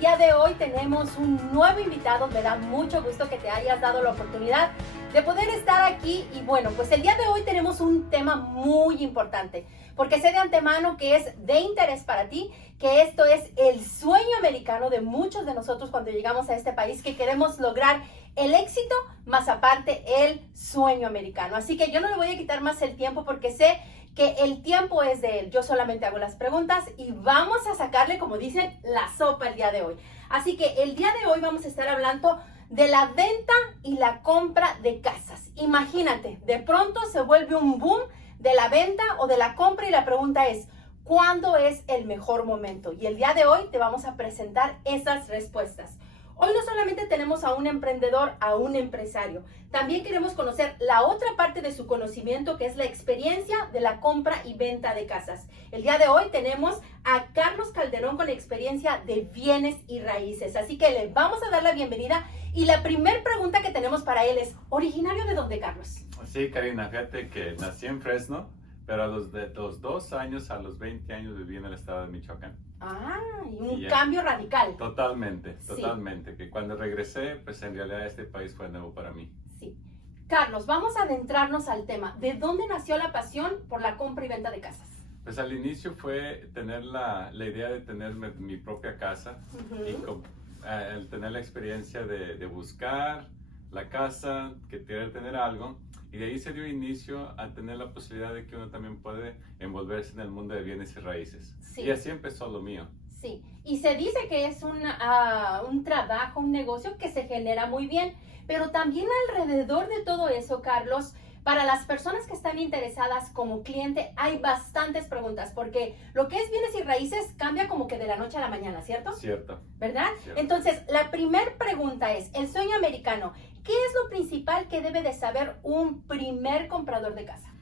día de hoy tenemos un nuevo invitado. Me da mucho gusto que te hayas dado la oportunidad de poder estar aquí. Y bueno, pues el día de hoy tenemos un tema muy importante, porque sé de antemano que es de interés para ti, que esto es el sueño americano de muchos de nosotros cuando llegamos a este país, que queremos lograr el éxito, más aparte el sueño americano. Así que yo no le voy a quitar más el tiempo porque sé que el tiempo es de él. Yo solamente hago las preguntas y vamos a sacarle, como dicen, la sopa el día de hoy. Así que el día de hoy vamos a estar hablando de la venta y la compra de casas. Imagínate, de pronto se vuelve un boom de la venta o de la compra y la pregunta es, ¿cuándo es el mejor momento? Y el día de hoy te vamos a presentar esas respuestas. Hoy no solamente tenemos a un emprendedor, a un empresario, también queremos conocer la otra parte de su conocimiento, que es la experiencia de la compra y venta de casas. El día de hoy tenemos a Carlos Calderón con experiencia de bienes y raíces, así que le vamos a dar la bienvenida. Y la primera pregunta que tenemos para él es, ¿originario de dónde, Carlos? Sí, Karina, fíjate que nací en Fresno, pero de los 2 años a los 20 años viví en el estado de Michoacán. Ah, y un cambio radical. Totalmente, Sí. totalmente. Que cuando regresé, pues en realidad este país fue nuevo para mí. Sí. Carlos, vamos a adentrarnos al tema. ¿De dónde nació la pasión por la compra y venta de casas? Pues al inicio fue tener la idea de tener mi propia casa y el tener la experiencia de buscar la casa, que querer tener algo. Y de ahí se dio inicio a tener la posibilidad de que uno también puede envolverse en el mundo de bienes y raíces. Sí. Y así empezó lo mío. Sí, y se dice que es un trabajo, un negocio que se genera muy bien, pero también alrededor de todo eso, Carlos, para las personas que están interesadas como cliente, hay bastantes preguntas, porque lo que es bienes y raíces cambia como que de la noche a la mañana, ¿cierto? Cierto. ¿Verdad? Cierto. Entonces, la primera pregunta es, el sueño americano, ¿qué es lo principal que debe de saber un primer comprador de casa?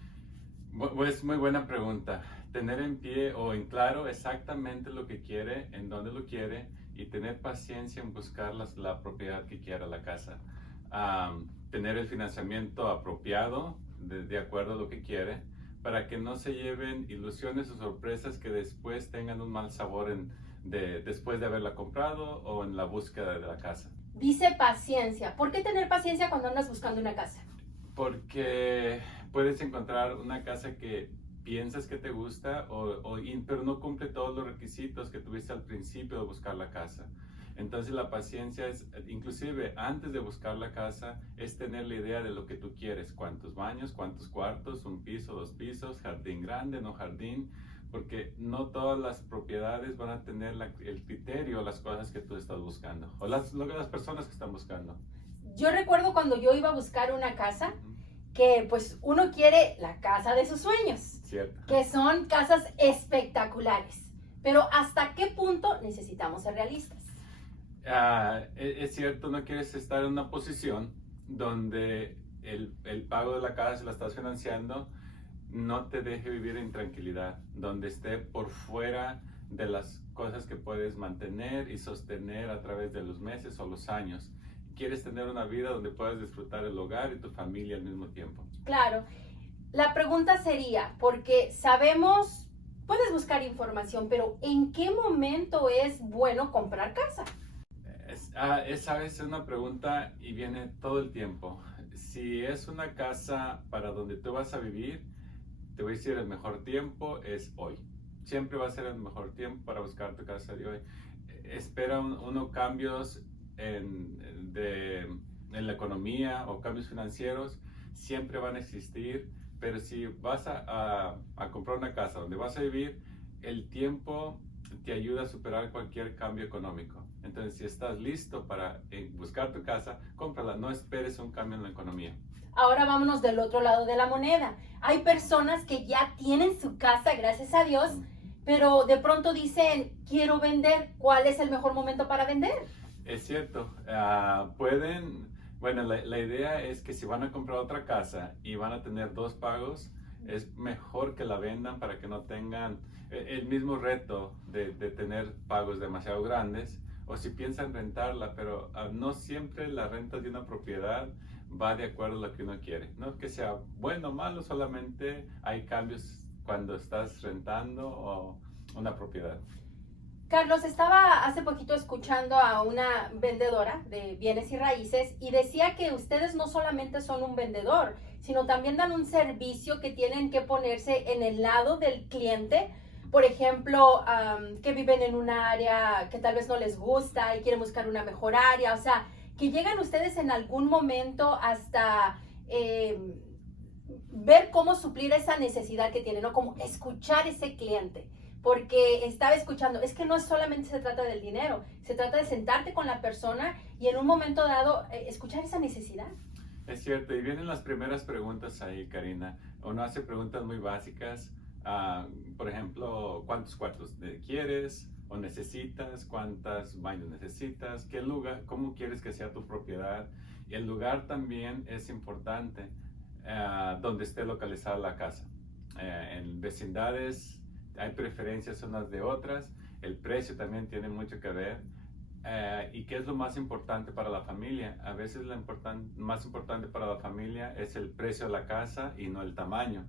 Pues muy buena pregunta. Tener en pie o en claro exactamente lo que quiere, en dónde lo quiere y tener paciencia en buscar la propiedad que quiera la casa. Tener el financiamiento apropiado de acuerdo a lo que quiere para que no se lleven ilusiones o sorpresas que después tengan un mal sabor después de haberla comprado o en la búsqueda de la casa. Dice paciencia. ¿Por qué tener paciencia cuando andas buscando una casa? Porque puedes encontrar una casa que piensas que te gusta, pero no cumple todos los requisitos que tuviste al principio de buscar la casa. Entonces la paciencia es, inclusive antes de buscar la casa, es tener la idea de lo que tú quieres. Cuántos baños, cuántos cuartos, un piso, 2 pisos, jardín grande, no jardín. Porque no todas las propiedades van a tener el criterio, las cosas que tú estás buscando. O las personas que están buscando. Yo recuerdo cuando yo iba a buscar una casa, que pues uno quiere la casa de sus sueños. Cierto. Que son casas espectaculares. Pero ¿hasta qué punto necesitamos ser realistas? Es cierto, no quieres estar en una posición donde el pago de la casa, si la estás financiando, no te deje vivir en tranquilidad, donde esté por fuera de las cosas que puedes mantener y sostener a través de los meses o los años. Quieres tener una vida donde puedas disfrutar el hogar y tu familia al mismo tiempo. Claro. La pregunta sería, porque sabemos, puedes buscar información, pero ¿en qué momento es bueno comprar casa? Es a veces una pregunta y viene todo el tiempo. Si es una casa para donde tú vas a vivir, te voy a decir el mejor tiempo es hoy. Siempre va a ser el mejor tiempo para buscar tu casa de hoy. Espera unos cambios en la economía o cambios financieros, siempre van a existir, pero si vas a comprar una casa donde vas a vivir, el tiempo te ayuda a superar cualquier cambio económico. Entonces, si estás listo para buscar tu casa, cómprala, no esperes un cambio en la economía. Ahora vámonos del otro lado de la moneda. Hay personas que ya tienen su casa, gracias a Dios, pero de pronto dicen, quiero vender. ¿Cuál es el mejor momento para vender? Es cierto, bueno, la idea es que si van a comprar otra casa y van a tener 2 pagos, es mejor que la vendan para que no tengan el mismo reto de tener pagos demasiado grandes, o si piensan rentarla, pero no siempre la renta de una propiedad va de acuerdo a lo que uno quiere. No es que sea bueno o malo, solamente hay cambios cuando estás rentando o una propiedad. Carlos, estaba hace poquito escuchando escuchando a una vendedora de bienes y raíces y decía que ustedes no solamente son un vendedor, sino también dan un servicio que tienen que ponerse en el lado del cliente. Por ejemplo, que viven en un área que tal vez no les gusta y quieren buscar una mejor área. O sea, que llegan ustedes en algún momento hasta ver cómo suplir esa necesidad que tienen, ¿no? Como escuchar ese cliente. Porque estaba escuchando, es que no solamente se trata del dinero, se trata de sentarte con la persona y en un momento dado escuchar esa necesidad. Es cierto, y vienen las primeras preguntas ahí, Karina. Uno hace preguntas muy básicas, por ejemplo, ¿cuántos cuartos quieres o necesitas? ¿Cuántos baños necesitas? ¿Qué lugar? ¿Cómo quieres que sea tu propiedad? Y el lugar también es importante, donde esté localizada la casa. En vecindades hay preferencias unas de otras, el precio también tiene mucho que ver. ¿Y qué es lo más importante para la familia? A veces lo más importante para la familia es el precio de la casa y no el tamaño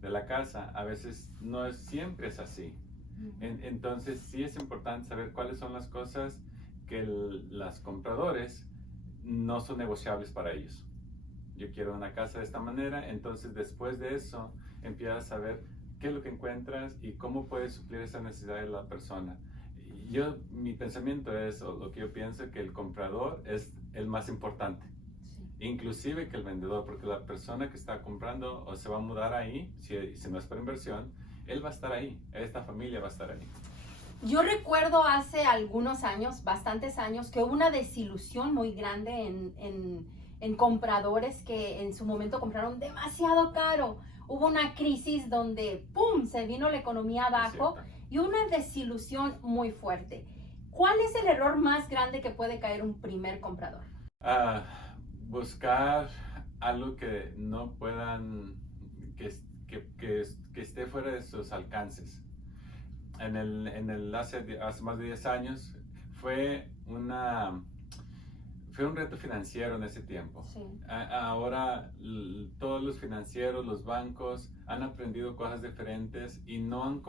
de la casa. A veces no siempre es así. Entonces sí es importante saber cuáles son las cosas que los compradores no son negociables para ellos. Yo quiero una casa de esta manera, entonces después de eso empiezas a ver qué es lo que encuentras y cómo puedes suplir esa necesidad de la persona. Mi pensamiento es, o lo que yo pienso, que el comprador es el más importante, inclusive que el vendedor, porque la persona que está comprando o se va a mudar ahí, si no es por inversión, él va a estar ahí, esta familia va a estar ahí. Yo recuerdo hace algunos años, bastantes años, que hubo una desilusión muy grande en compradores que en su momento compraron demasiado caro. Hubo una crisis donde, ¡pum!, se vino la economía abajo y una desilusión muy fuerte. ¿Cuál es el error más grande que puede caer un primer comprador? Buscar algo que no puedan, que esté fuera de sus alcances. Hace más de 10 años fue un reto financiero en ese tiempo. Sí. Ahora todos los financieros, los bancos han aprendido cosas diferentes y no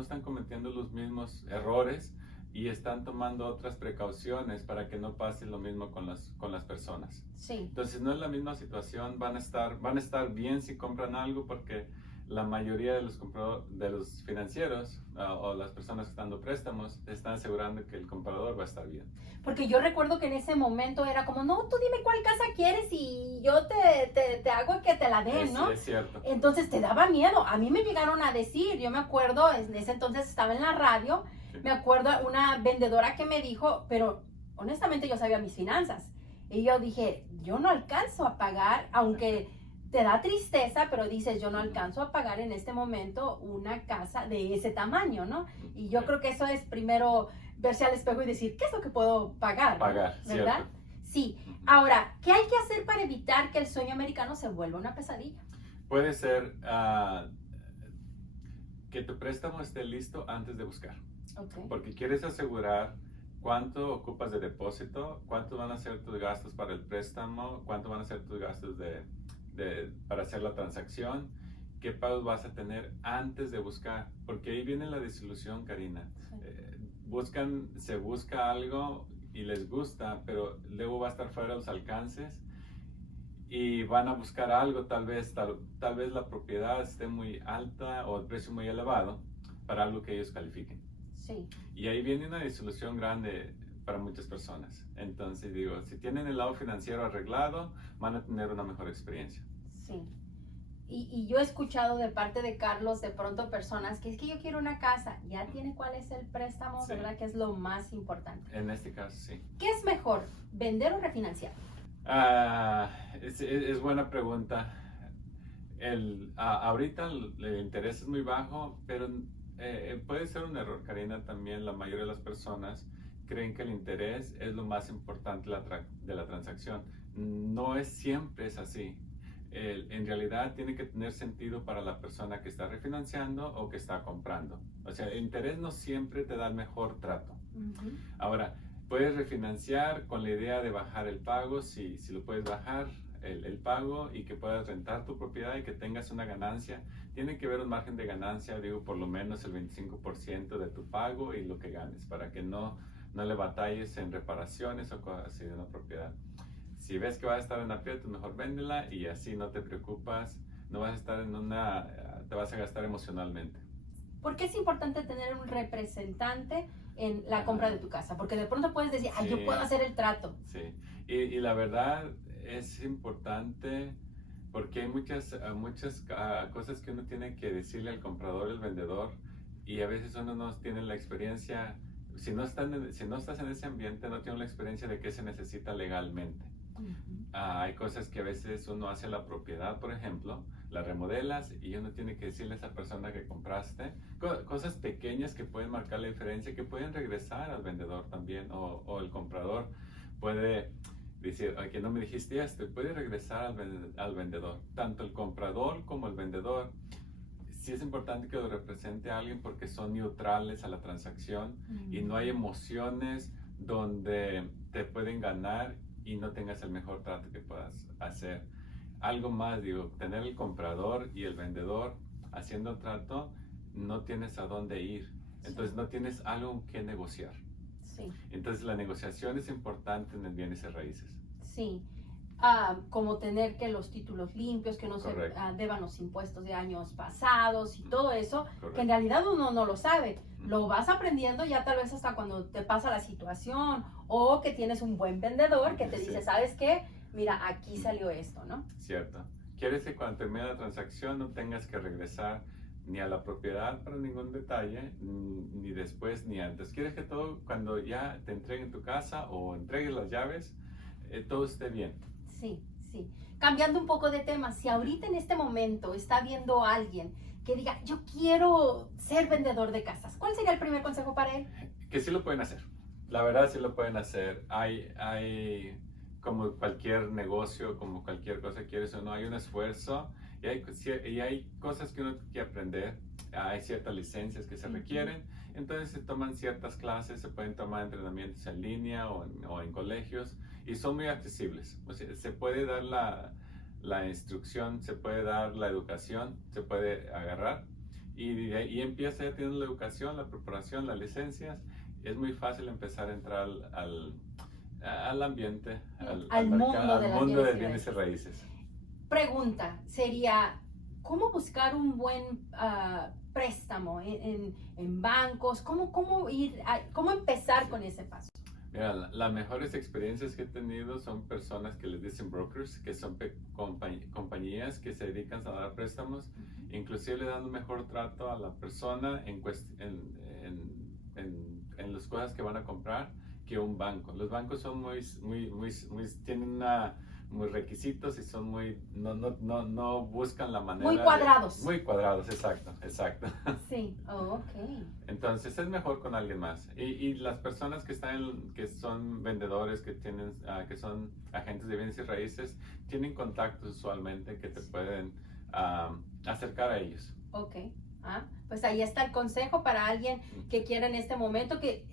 están cometiendo los mismos errores y están tomando otras precauciones para que no pase lo mismo con las personas. Sí. Entonces no es la misma situación, van a estar bien si compran algo porque la mayoría de los financieros o las personas que están dando préstamos están asegurando que el comprador va a estar bien. Porque yo recuerdo que en ese momento era como, no, tú dime cuál casa quieres y yo te hago que te la den, ¿no? Es cierto. Entonces te daba miedo. A mí me llegaron a decir, yo me acuerdo, en ese entonces estaba en la radio, sí. Me acuerdo una vendedora que me dijo, pero honestamente yo sabía mis finanzas. Y yo dije, yo no alcanzo a pagar, aunque te da tristeza, pero dices, yo no alcanzo a pagar en este momento una casa de ese tamaño, ¿no? Y yo creo que eso es primero verse al espejo y decir, ¿qué es lo que puedo pagar? Pagar, ¿no? ¿Verdad? Cierto. Sí. Ahora, ¿qué hay que hacer para evitar que el sueño americano se vuelva una pesadilla? Puede ser que tu préstamo esté listo antes de buscar. Okay. Porque quieres asegurar cuánto ocupas de depósito, cuánto van a ser tus gastos para el préstamo, cuánto van a ser tus gastos para hacer la transacción, qué pagos vas a tener antes de buscar, porque ahí viene la desilusión, Karina. Sí. Se busca algo y les gusta, pero luego va a estar fuera de los alcances y van a buscar algo, tal vez la propiedad esté muy alta o el precio muy elevado para algo que ellos califiquen. Sí. Y ahí viene una desilusión grande para muchas personas. Entonces digo, si tienen el lado financiero arreglado, van a tener una mejor experiencia. Sí. Y yo he escuchado de parte de Carlos de pronto personas que es que yo quiero una casa, ya tiene cuál es el préstamo, sí. ¿Verdad? Que es lo más importante. En este caso, sí. ¿Qué es mejor, vender o refinanciar? Es buena pregunta. Ahorita el interés es muy bajo, pero puede ser un error, Karina, también la mayoría de las personas creen que el interés es lo más importante de la transacción. No siempre es así. En realidad tiene que tener sentido para la persona que está refinanciando o que está comprando. O sea, el interés no siempre te da el mejor trato. Uh-huh. Ahora, puedes refinanciar con la idea de bajar el pago, si lo puedes bajar el pago y que puedas rentar tu propiedad y que tengas una ganancia. Tiene que haber un margen de ganancia, digo, por lo menos el 25% de tu pago y lo que ganes, para que no no le batalles en reparaciones o cosas así de una propiedad. Si ves que vas a estar en aprietos, mejor véndela y así no te preocupas, no vas a estar te vas a gastar emocionalmente. ¿Por qué es importante tener un representante en la compra de tu casa? Porque de pronto puedes decir, ay, yo puedo hacer el trato. Sí, y la verdad es importante porque hay muchas cosas que uno tiene que decirle al comprador, al vendedor, y a veces uno no tiene la experiencia, si no estás en ese ambiente, no tienes la experiencia de qué se necesita legalmente. Hay cosas que a veces uno hace a la propiedad, por ejemplo, la remodelas y uno tiene que decirle a esa persona que compraste cosas pequeñas que pueden marcar la diferencia, que pueden regresar al vendedor también, o el comprador puede decir, oye, no me dijiste esto, puede regresar al vendedor. Tanto el comprador como el vendedor, sí es importante que lo represente a alguien porque son neutrales a la transacción y no hay emociones donde te pueden ganar y no tengas el mejor trato que puedas hacer. Algo más, digo, tener el comprador y el vendedor haciendo trato, no tienes a dónde ir. Entonces no tienes algo que negociar. Sí. Entonces la negociación es importante en el bienes y raíces. Sí. Como tener que los títulos limpios, que no se deban los impuestos de años pasados y todo eso, que en realidad uno no lo sabe. Lo vas aprendiendo ya tal vez hasta cuando te pasa la situación o que tienes un buen vendedor que te dice, ¿sabes qué? Mira, aquí salió esto, ¿no? Cierto. Quieres que cuando termine la transacción no tengas que regresar ni a la propiedad para ningún detalle, ni después ni antes. Quieres que todo, cuando ya te entreguen tu casa o entregues las llaves, todo esté bien. Sí, sí. Cambiando un poco de tema, si ahorita en este momento está viendo a alguien que diga, yo quiero ser vendedor de casas, ¿cuál sería el primer consejo para él? Que sí lo pueden hacer. La verdad sí lo pueden hacer. Hay como cualquier negocio, como cualquier cosa que quieres o no, hay un esfuerzo y hay cosas que uno tiene que aprender. Hay ciertas licencias que se requieren. Entonces se toman ciertas clases, se pueden tomar entrenamientos en línea o en colegios y son muy accesibles. O sea, se puede dar la instrucción, se puede dar la educación, se puede agarrar y ahí empieza ya teniendo la educación, la preparación, las licencias. Es muy fácil empezar a entrar al ambiente, al mundo de bienes y raíces. Pregunta sería, ¿cómo buscar un buen préstamo en bancos? ¿Cómo empezar con ese paso? Mira, las mejores experiencias que he tenido son personas que les dicen brokers, que son compañías que se dedican a dar préstamos, inclusive le dan un mejor trato a la persona en las cosas que van a comprar que un banco. Los bancos son tienen muy requisitos y son no buscan la manera. Muy cuadrados. Muy cuadrados, exacto. Sí, ok. Entonces es mejor con alguien más. Y las personas que son vendedores, que son agentes de bienes y raíces, tienen contactos usualmente que te pueden acercar a ellos. Ok. Pues ahí está el consejo para alguien que quiera en este momento que,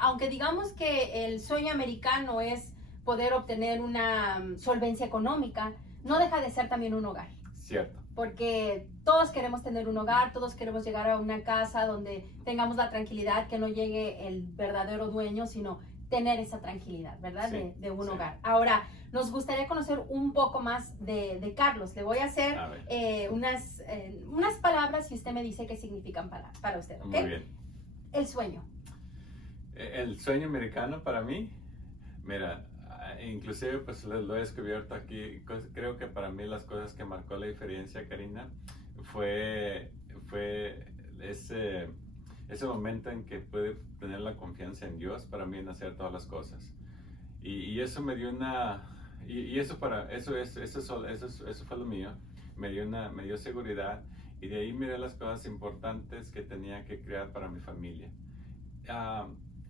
aunque digamos que el sueño americano es poder obtener una solvencia económica, no deja de ser también un hogar. Cierto. Porque todos queremos tener un hogar, todos queremos llegar a una casa donde tengamos la tranquilidad, que no llegue el verdadero dueño, sino tener esa tranquilidad, ¿verdad? Sí, de un hogar. Ahora, nos gustaría conocer un poco más de Carlos. Le voy a hacer unas palabras y usted me dice qué significan para usted, ¿ok? Muy bien. El sueño. El sueño americano para mí, mira, inclusive pues lo he descubierto aquí. Creo que para mí las cosas que marcó la diferencia, Karina, fue ese momento en que pude tener la confianza en Dios para mí en hacer todas las cosas. Y eso me dio eso fue lo mío, me dio seguridad y de ahí miré las cosas importantes que tenía que crear para mi familia.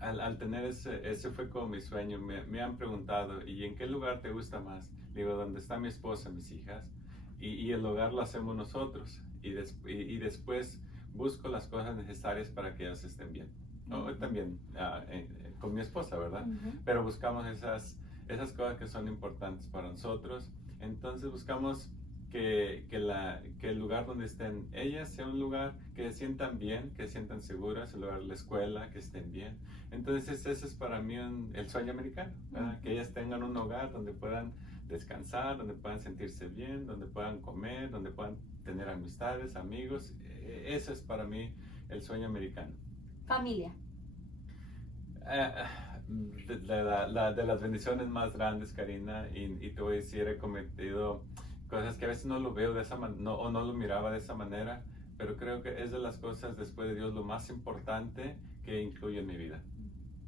Al tener ese fue como mi sueño. Me han preguntado, ¿y en qué lugar te gusta más? Digo, donde está mi esposa, mis hijas, y el hogar lo hacemos nosotros, y después busco las cosas necesarias para que ellas estén bien. También con mi esposa, ¿verdad? Pero buscamos esas cosas que son importantes para nosotros. Entonces buscamos que el lugar donde estén ellas sea un lugar que se sientan bien, que se sientan seguras, el lugar de la escuela, que estén bien. Entonces ese es para mí el sueño americano, ¿verdad? Que ellas tengan un hogar donde puedan descansar, donde puedan sentirse bien, donde puedan comer, donde puedan tener amistades, amigos. Eso es para mí el sueño americano. Familia. De las bendiciones más grandes, Karina, y te voy a decir, he cometido cosas que a veces no lo veo de esa manera, o no lo miraba de esa manera, pero creo que es de las cosas después de Dios lo más importante que incluye en mi vida.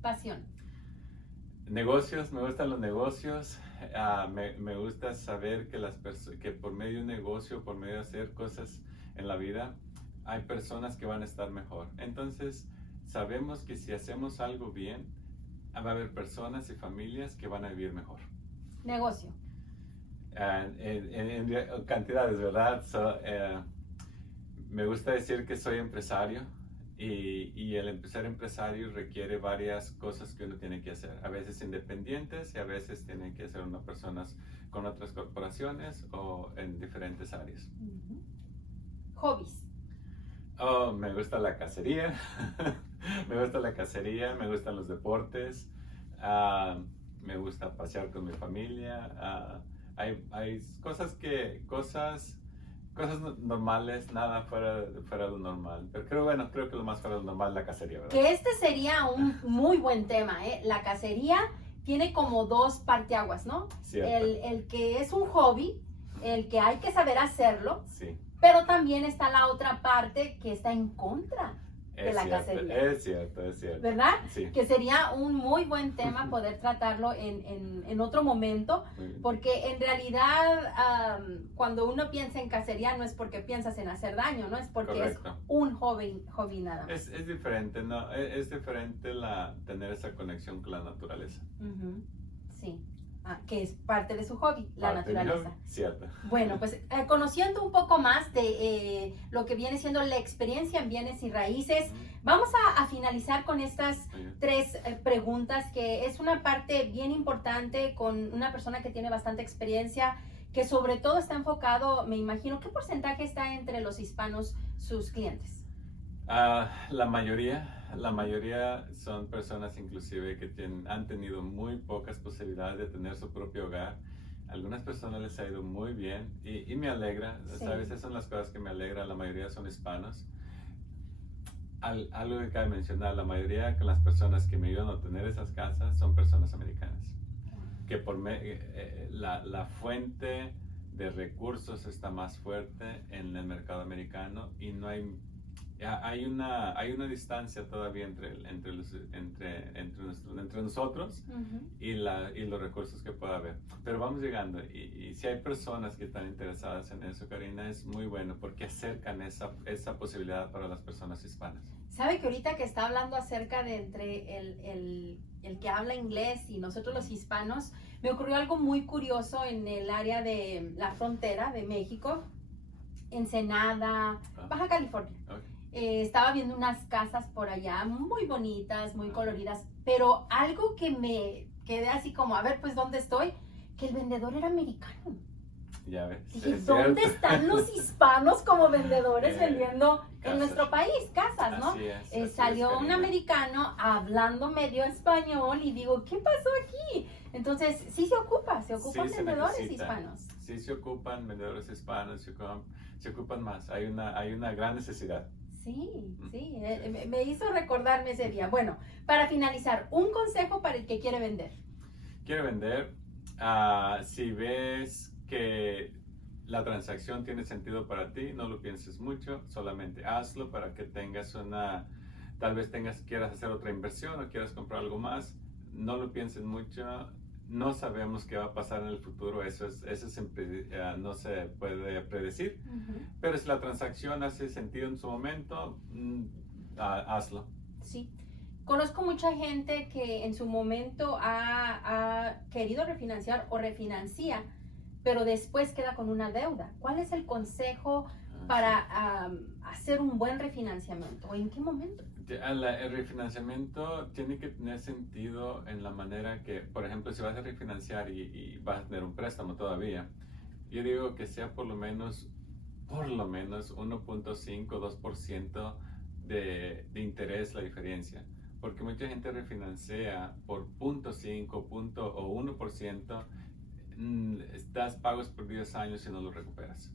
Pasión. Negocios, me gustan los negocios. Me gusta saber que por medio de un negocio, por medio de hacer cosas en la vida, hay personas que van a estar mejor. Entonces, sabemos que si hacemos algo bien, va a haber personas y familias que van a vivir mejor. Negocio. En cantidades, ¿verdad? Me gusta decir que soy empresario y el ser empresario requiere varias cosas que uno tiene que hacer. A veces independientes y a veces tienen que ser unas personas con otras corporaciones o en diferentes áreas. Hobbies. Oh, me gusta la cacería. Me gusta la cacería, me gustan los deportes, me gusta pasear con mi familia. Hay cosas normales, nada fuera de lo normal. Pero creo que lo más fuera de lo normal es la cacería, ¿verdad? Que este sería un muy buen tema, ¿eh? La cacería tiene como dos parteaguas, ¿no? El que es un hobby, el que hay que saber hacerlo, sí. Pero también está la otra parte que está en contra de la cacería. Es cierto. ¿Verdad? Sí. Que sería un muy buen tema poder tratarlo en otro momento, porque en realidad cuando uno piensa en cacería no es porque piensas en hacer daño, no es porque Correcto. Es un hobby nada más. Es diferente, ¿no? Es diferente tener esa conexión con la naturaleza. Sí. Que es parte de su hobby, la naturaleza. Cierto. Bueno, pues conociendo un poco más de lo que viene siendo la experiencia en bienes y raíces, vamos a finalizar con estas tres preguntas, que es una parte bien importante con una persona que tiene bastante experiencia, que sobre todo está enfocado, me imagino, ¿qué porcentaje está entre los hispanos sus clientes? La mayoría son personas inclusive que han tenido muy pocas posibilidades de tener su propio hogar. Algunas personas les ha ido muy bien y me alegra, sí. ¿Sabes? Esas son las cosas que me alegra, la mayoría son hispanos. Algo que cabe mencionar, la mayoría de las personas que me ayudan a tener esas casas son personas americanas. Que la fuente de recursos está más fuerte en el mercado americano y no hay una distancia todavía entre nosotros y los recursos que pueda haber. Pero vamos llegando y si hay personas que están interesadas en eso, Karina, es muy bueno porque acercan esa posibilidad para las personas hispanas. ¿Sabe que ahorita que está hablando acerca de entre el que habla inglés y nosotros los hispanos, me ocurrió algo muy curioso en el área de la frontera de México, Ensenada, Baja California? Okay. Estaba viendo unas casas por allá muy bonitas, muy coloridas, pero algo que me quedé así como, a ver, pues, ¿dónde estoy? Que el vendedor era americano. Ya ves. ¿Y dónde están los hispanos como vendedores vendiendo en nuestro país casas, no? Salió un americano hablando medio español y digo, ¿qué pasó aquí? Entonces, sí se ocupan vendedores hispanos. Sí se ocupan vendedores hispanos, se ocupan más. Hay una gran necesidad. Sí, me hizo recordarme ese día. Bueno, para finalizar, un consejo para el que quiere vender. Quiere vender, si ves que la transacción tiene sentido para ti, no lo pienses mucho, solamente hazlo para que tengas tal vez quieras hacer otra inversión o quieras comprar algo más, no lo pienses mucho. No sabemos qué va a pasar en el futuro, eso no se puede predecir, pero si la transacción hace sentido en su momento, hazlo. Sí, conozco mucha gente que en su momento ha querido refinanciar o refinancia, pero después queda con una deuda. ¿Cuál es el consejo para hacer un buen refinanciamiento? ¿O en qué momento? El refinanciamiento tiene que tener sentido en la manera que, por ejemplo, si vas a refinanciar y vas a tener un préstamo todavía yo digo que sea por lo menos 1.5, 2% de interés la diferencia. Porque mucha gente refinancia por 0.5 o 1%, das pagos por 10 años y no lo recuperas.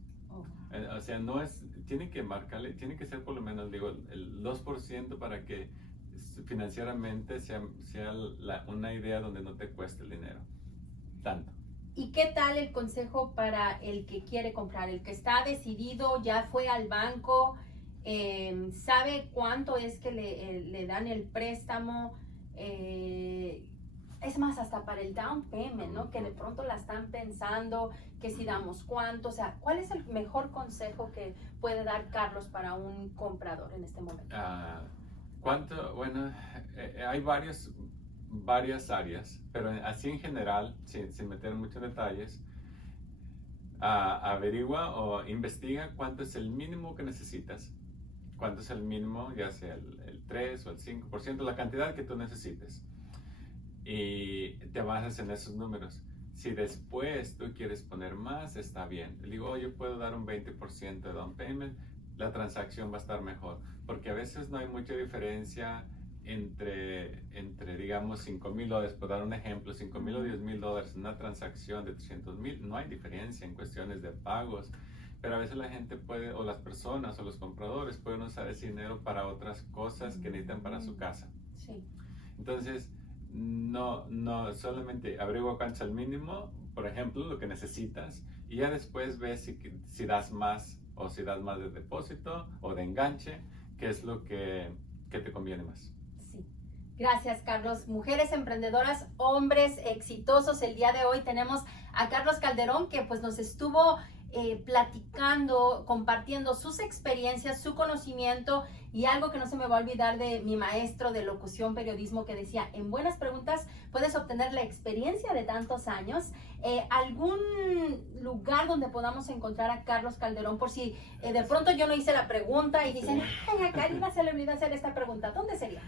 O sea, no es, tiene que marcarle, tiene que ser por lo menos, digo, el 2% para que financieramente sea una idea donde no te cueste el dinero tanto. ¿Y qué tal el consejo para el que quiere comprar, el que está decidido, ya fue al banco, sabe cuánto es que le dan el préstamo? Es más, hasta para el down payment, ¿no? Que de pronto la están pensando, que si damos cuánto, o sea, ¿cuál es el mejor consejo que puede dar Carlos para un comprador en este momento? Bueno, hay varias áreas, pero así en general, sin meter muchos detalles, averigua o investiga cuánto es el mínimo que necesitas. Cuánto es el mínimo, ya sea el 3 o el 5%, la cantidad que tú necesites. Y te basas en esos números. Si después tú quieres poner más, está bien. Le digo, yo puedo dar un 20% de down payment, la transacción va a estar mejor. Porque a veces no hay mucha diferencia entre digamos, $5,000, por dar un ejemplo, $5,000 o $10,000, una transacción de $300,000, no hay diferencia en cuestiones de pagos. Pero a veces la gente puede, o las personas o los compradores pueden usar ese dinero para otras cosas que necesitan para su casa. Sí. Entonces, no solamente averigua cuánto es el mínimo, por ejemplo, lo que necesitas, y ya después ves si das más o si das más de depósito o de enganche, qué es lo que te conviene más. Sí. Gracias, Carlos. Mujeres emprendedoras, hombres exitosos. El día de hoy tenemos a Carlos Calderón, que pues nos estuvo platicando, compartiendo sus experiencias, su conocimiento, y algo que no se me va a olvidar de mi maestro de locución, periodismo, que decía, en buenas preguntas puedes obtener la experiencia de tantos años. ¿Algún lugar donde podamos encontrar a Carlos Calderón por si de pronto yo no hice la pregunta y dicen, ay, a Karina se le olvidó hacer esta pregunta? ¿Dónde sería?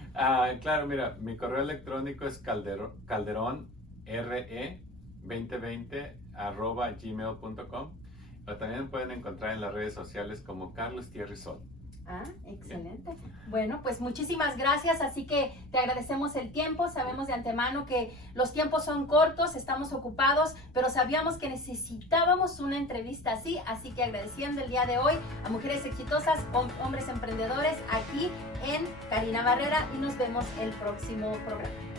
Claro, mira, mi correo electrónico es calderonre2020@gmail.com. Pero también pueden encontrar en las redes sociales como Carlos Tierra y Sol. Excelente. Bueno, pues muchísimas gracias. Así que te agradecemos el tiempo. Sabemos de antemano que los tiempos son cortos, estamos ocupados, pero sabíamos que necesitábamos una entrevista así. Así que agradeciendo el día de hoy a mujeres exitosas, hombres emprendedores, aquí en Karina Barrera, y nos vemos el próximo programa.